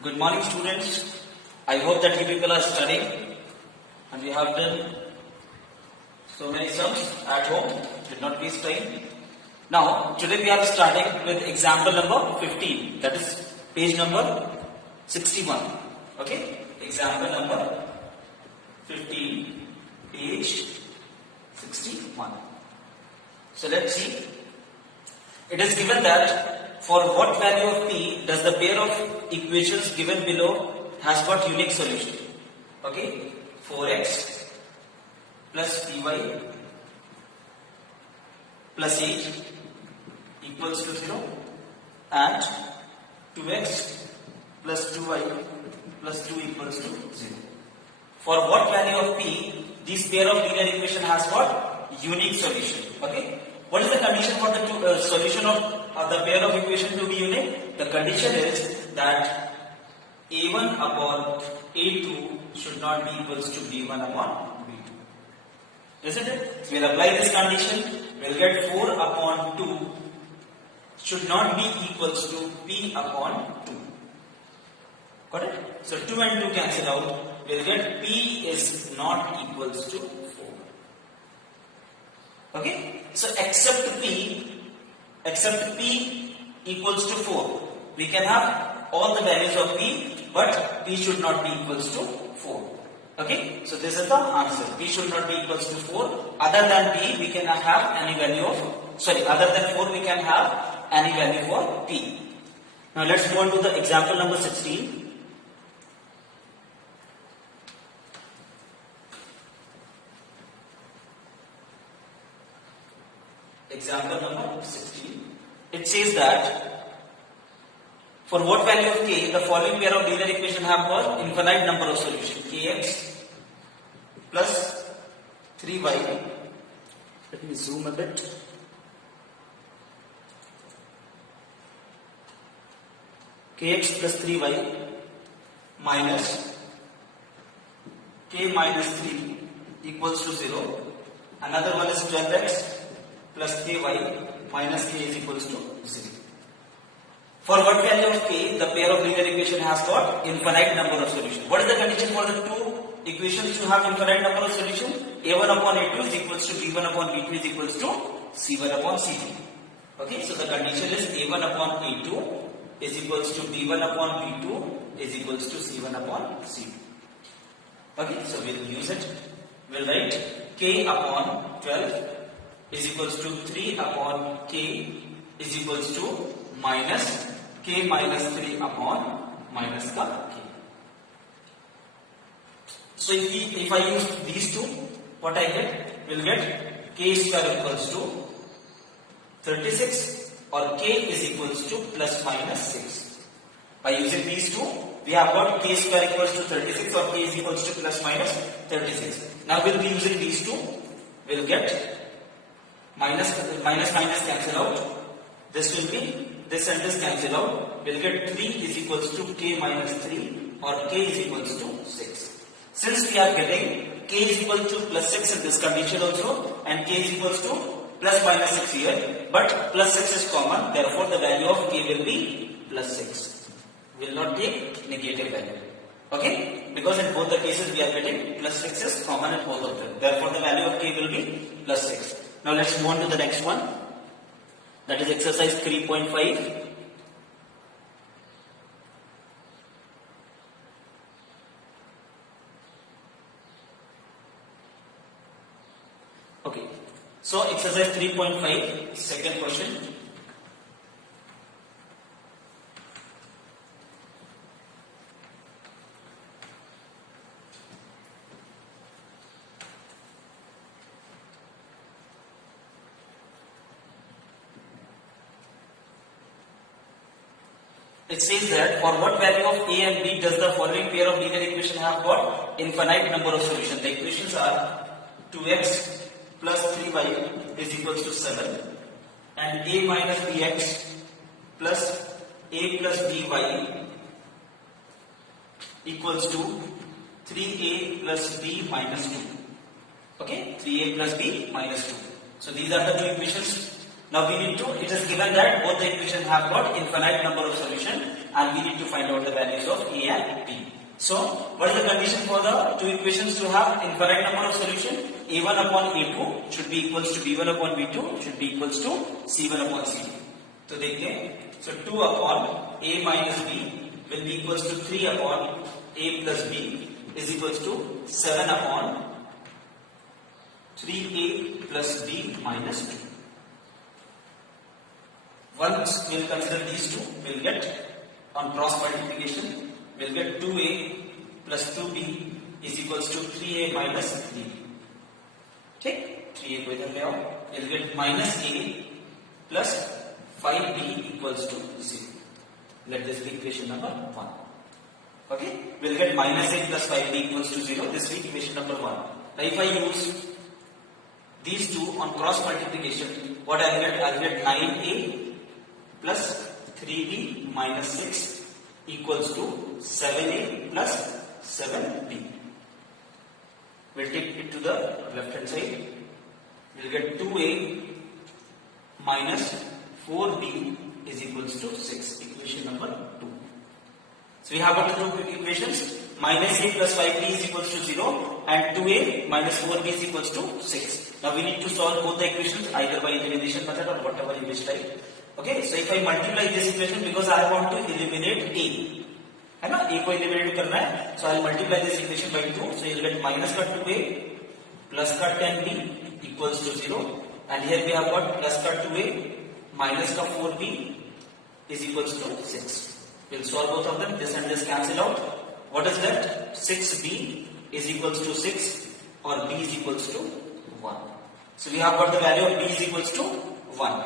Good morning, students. I hope that you people are studying and we have done so many sums at home. Did not waste time. Now, today we are starting with example number 15. That is page number 61. Okay? Example number 15, page 61. So let's see. It is given that for what value of p does the pair of equations given below has got unique solution. Okay, 4x plus py plus 8 equals to 0 and 2x plus 2y plus 2 equals to 0. For what value of p this pair of linear equation has got unique solution. Okay. What is the condition for the solution of the pair of equation to be unique? The condition is that a1 upon a2 should not be equals to b1 upon b2. Isn't it? So we'll apply this condition. We'll get 4 upon 2 should not be equals to p upon 2. Got it? So 2 and 2 cancel out. We'll get p is not equals to 4. Okay, so except p equals to 4. We can have all the values of p, but p should not be equals to 4. Okay, so this is the answer. P should not be equals to 4. Other than p, we can have any value of, other than 4, we can have any value for p. Now let's move on to the example number 16. Example number 16. It says that for what value of k the following pair of linear equation have got infinite number of solutions. Kx plus 3y. Let me zoom a bit. Kx plus 3y minus k minus 3 equals to 0. Another one is 12x plus ky minus k is equals to 0. For what value of k the pair of linear equation has got infinite number of solutions. What is the condition for the two equations to have infinite number of solutions? a1 upon a2 is equals to b1 upon b2 is equals to c1 upon c2. Okay, so the condition is a1 upon a2 is equals to b1 upon b2 is equals to c1 upon c2. Okay, so we'll use it. We'll write k upon 12 is equals to 3 upon k is equals to minus k minus 3 upon minus the k. So if I use these two, what I get? We'll get k square equals to 36 or k is equals to plus minus 6. By using these two, we have got k square equals to 36 or k is equals to plus minus 36. Now we'll be using these two. We'll get minus cancel out. This will be, this and this cancel out. We'll get 3 is equals to k minus 3 or k is equals to 6. Since we are getting k is equal to plus 6 in this condition also and k is equals to plus minus 6 here, but plus 6 is common, therefore the value of k will be plus 6. Will not take negative value. Okay? Because in both the cases we are getting plus 6 is common in both of them. Therefore the value of k will be plus 6. Now let's move on to the next one. That is exercise 3.5. Okay. So exercise 3.5, second question. It says that for what value of a and b does the following pair of linear equation have got infinite number of solutions. The equations are 2x plus 3y is equals to 7 and a minus bx plus a plus by equals to 3a plus b minus 2. Okay, 3a plus b minus 2. So these are the two equations Now we need to, it is given that both the equations have got infinite number of solutions and we need to find out the values of A and B. So what is the condition for the two equations to have infinite number of solutions? A1 upon A2 should be equals to B1 upon B2 should be equals to C1 upon C2. So देखते हैं, so 2 upon A minus B will be equals to 3 upon A plus B is equals to 7 upon 3A plus B minus 2. Once we will consider these two, we will get on cross multiplication, we will get 2A plus 2B is equals to 3A minus 3. Okay? 3A को इधर ले आओ, we will get minus A plus 5B equals to 0. Let this be equation number 1. Okay? We will get minus A plus 5B equals to 0. This is equation number 1. Now if I use these two on cross multiplication, what I will get? I will get 9A plus 3B minus 6 equals to 7A plus 7B. We will take it to the left hand side. We will get 2A minus 4B is equals to 6. Equation number 2. So we have got the two equations. Minus A plus 5B is equals to 0 and 2A minus 4B is equals to 6. Now we need to solve both the equations either by elimination method or whatever you wish like. Okay, so if I multiply this equation because I want to eliminate A, है ना, A को eliminate करना है, so I will multiply this equation by 2, so you will get minus का 2A plus का 10B equals to 0, and here we have got plus का 2A minus का 4B is equals to 6. We will solve both of them, this and this cancel out. What is left? 6B is equals to 6 or B is equals to 1. So we have got the value of B is equals to 1.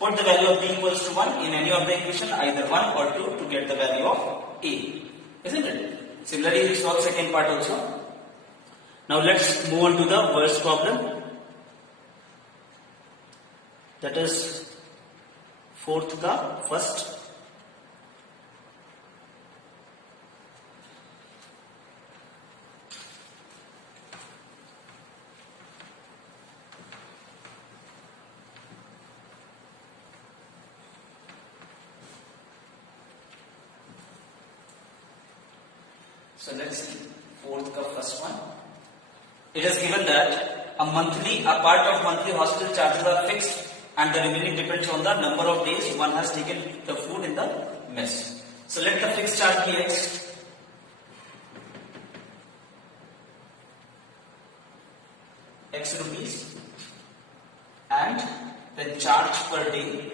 Put the value of B equals to 1 in any of the equation, either 1 or 2 to get the value of A. Isn't it? Similarly, we solve second part also. Now let's move on to the first problem. That is fourth ka first. So let's see, fourth ka first one. It is given that a part of monthly hostel charges are fixed and the remaining depends on the number of days one has taken the food in the mess. So let the fixed charge be X rupees, and the charge per day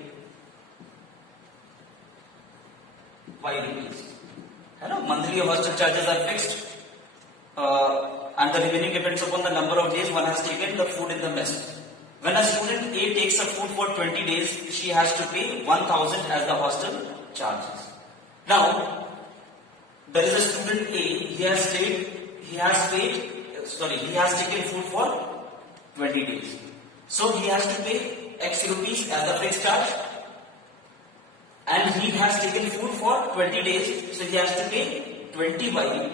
Y rupees. Monthly hostel charges are fixed and the remaining depends upon the number of days one has taken the food in the mess. When a student A takes the food for 20 days, she has to pay 1000 as the hostel charges. Now, there is a student A, he has taken food for 20 days. So he has to pay X rupees as the fixed charge. And he has taken food for 20 days, so he has to pay 20Y,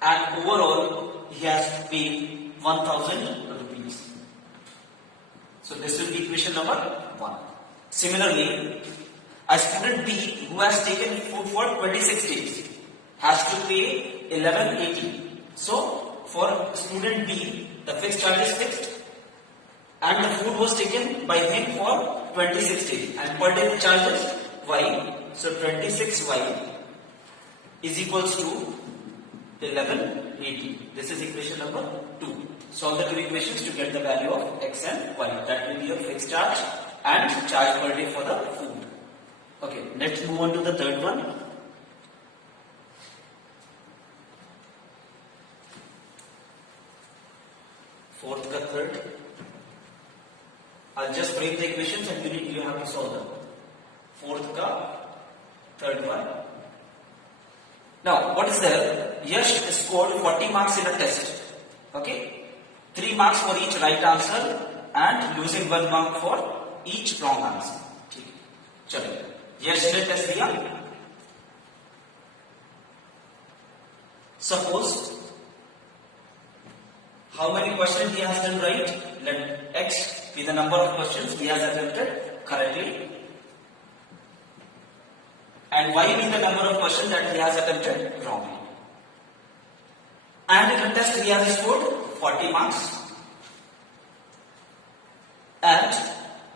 and overall he has to pay 1000 rupees. So this will be equation number 1. Similarly, a student B who has taken food for 26 days has to pay 1180. So for student B, the fixed charge is fixed and the food was taken by him for 26 days and per day the charge is Y. So 26Y is equals to 1180. This is equation number 2. Solve the two equations to get the value of X and Y. That will be your fixed charge and charge per day for the food. Okay, let's move on to the third one. Fourth ka third. I'll just frame the equations and you have to solve them. Fourth ka third one. Now, what is there? Yash scored 40 marks in a test. Okay? 3 marks for each right answer and losing 1 mark for each wrong answer. Okay. चलो, यश ने test दिया. Suppose how many questions he has done right? Let X be the number of questions he has attempted correctly, and y be the number of questions that he has attempted wrongly. And in the test he has scored 40 marks, and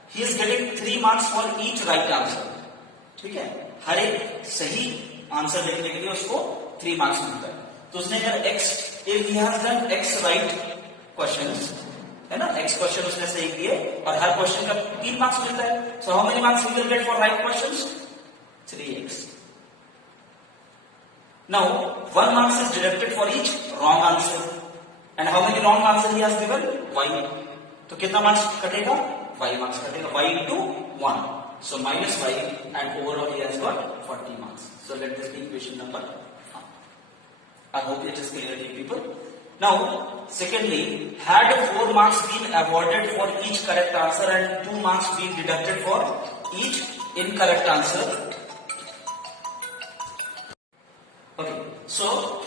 he is getting 3 marks for each right answer. ठीक है, हर एक सही answer लिखने के लिए उसको 3 marks मिलता है. तो उसने अगर x, if he has done x right questions, है ना, x क्वेश्चन उसने सही किए और हर क्वेश्चन का 3 मार्क्स मिलता है. So how many marks he will get for right questions? 3x. Now 1 marks is deducted for each wrong answer, and how many wrong answer he has given? y. तो कितना marks कटेगा? y marks कटेगा. y into 1. So minus y, and overall he has got 40 marks. So let this be equation number 1. I hope it is clear to you people. Now, secondly, had 4 marks been awarded for each correct answer and 2 marks been deducted for each incorrect answer. Okay, so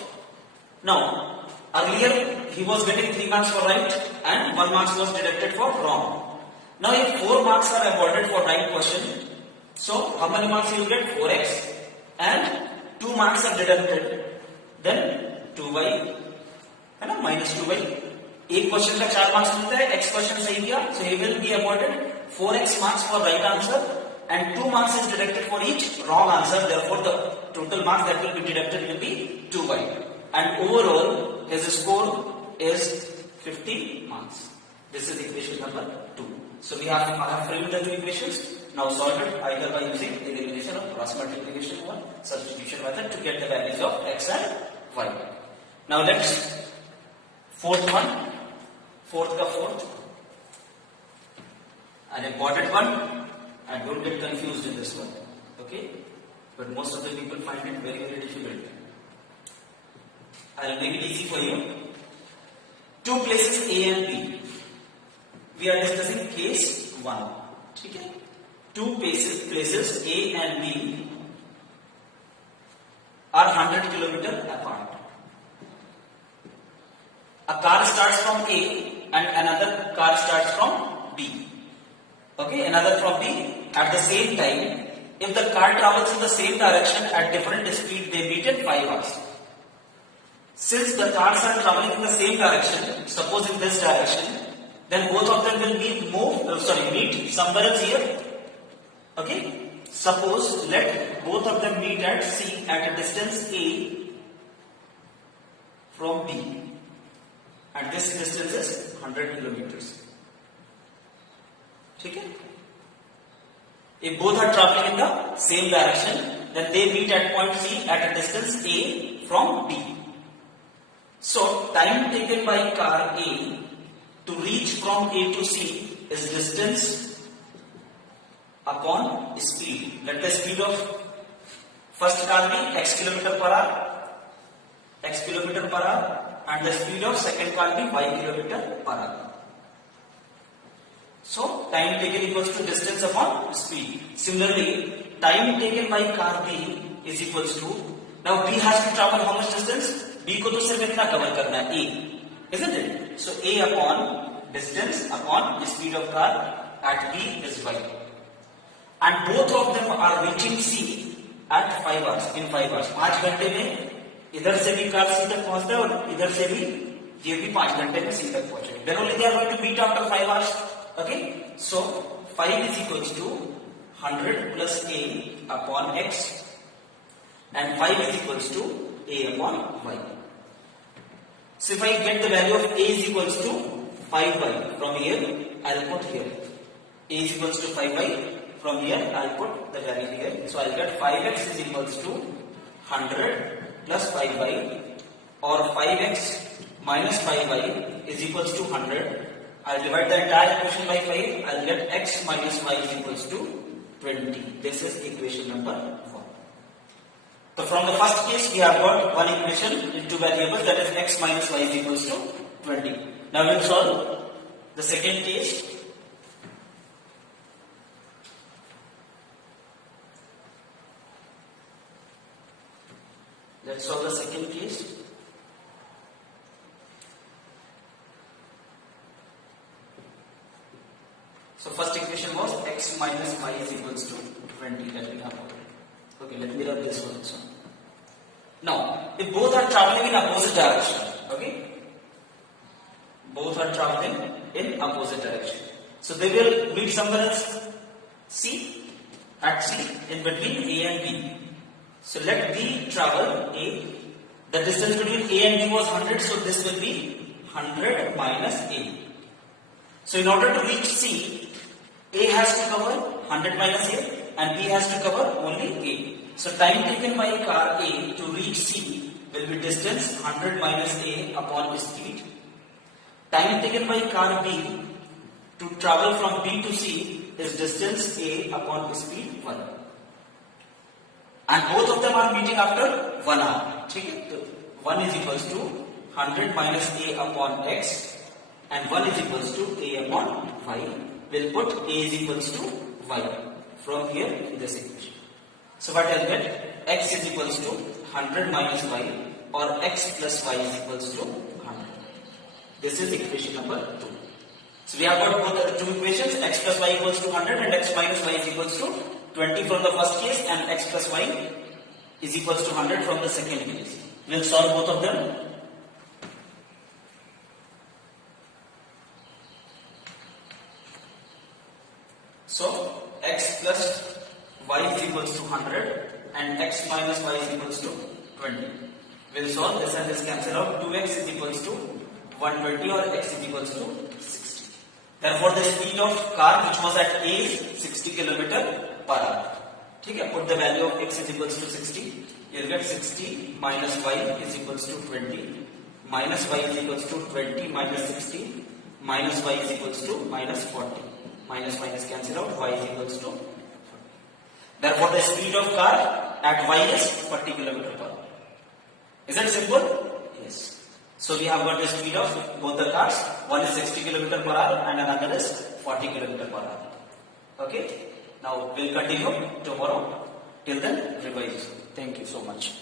now earlier he was getting 3 marks for right and 1 marks was deducted for wrong. Now if 4 marks are awarded for right question, so how many marks you will get? 4x, and 2 marks are deducted, then 2y, है ना, minus 2y. एक question का 4 marks मिलता है, x question सही किया, so he will be awarded 4x marks for right answer and 2 marks is deducted for each wrong answer. Therefore the total marks that will be deducted will be 2y, and overall his score is 50 marks. This is equation number 2. So we have framed the two equations. Now solve it either by using elimination or cross multiplication or substitution method to get the values of x and y. Now let's fourth one, fourth ka fourth, an important one, and don't get confused in this one. Okay, but most of the people find it very difficult. I'll make it easy for you. Two places A and B. We are discussing case 1. ठीक है? Two places A and B are 100 kilometers apart. A car starts from A and another car starts from B. Okay, another from B. At the same time, if the car travels in the same direction at different speed, they meet in 5 hours. Since the cars are traveling in the same direction, suppose in this direction, then both of them will meet somewhere else here. Okay, suppose let both of them meet at C at a distance A from B, and this distance is 100 kilometers. Okay, if both are traveling in the same direction, then they meet at point C at a distance A from B. So time taken by car A to reach from A to C is distance upon speed. Let the speed of first car be x kilometer per hour, and the speed of second car be y kilometer per hour. So time taken equals to distance upon speed. Similarly, time taken by car B is equals to, now B has to travel how much distance? B को तो सिर्फ इतना cover करना है, A, isn't it? So A upon distance upon speed of car at B is y, and both of them are reaching C at 5 hours. In 5 hours, 5 घंटे में इधर से भी कार C तक पहुंचता है और इधर से भी ये भी 5 घंटे में C तक पहुंचेगा. Then only they are going to meet after 5 hours. Okay, so 5 is equals to 100 plus A upon x, and 5 is equals to A upon y. So if I get the value of A is equals to 5y from here, I'll put here. A is equals to 5y. From here, I'll put the value here. So I'll get 5x is equals to 100 plus 5y, or 5x minus 5y is equals to 100. I'll divide the entire equation by 5. I'll get x minus y is equals to 20. This is equation number 1. So from the first case, we have got one equation in two variables, that is x minus y is equals to 20. Now we'll solve the second case. Let's solve the second case. minus y is equals to 20 that we have already. Okay, let me rub this one also. Now, if both are traveling in opposite direction, okay, both are traveling in opposite direction, so they will meet somewhere else. C, at C, in between A and B. So let B travel A. The distance between A and B was 100, so this will be 100 minus A. So in order to reach C, A has to cover 100 minus A and B has to cover only A. So time taken by car A to reach C will be distance 100 minus A upon speed. Time taken by car B to travel from B to C is distance A upon speed 1. And both of them are meeting after 1 hour. Okay? 1 is equals to 100 minus A upon X and 1 is equals to A upon Y. We'll put A is equals to Y from here in this equation. So what I'll get? X is equals to 100 minus Y or X plus Y is equals to 100. This is equation number 2. So we have got both the two equations, X plus Y equals to 100 and X minus Y is equals to 20 from the first case and X plus Y is equals to 100 from the second case. We'll solve both of them. So X plus Y is equals to 100 and X minus Y is equals to 20. We'll solve this and this cancel out. 2X is equals to 120 or X is equals to 60. Therefore the speed of car which was at A is 60 km per hour. Okay, put the value of X is equals to 60. You'll get 60 minus Y is equals to 20. Minus Y is equals to 20 minus 60. Minus Y is equals to minus 40. Minus minus cancel out. Y is equals to 40. Therefore the speed of car at Y is 40 km per hour. Is that simple? Yes. So we have got the speed of both the cars. One is 60 km per hour and another is 40 km per hour. Okay. Now we'll continue tomorrow. Till then, revise. Thank you so much.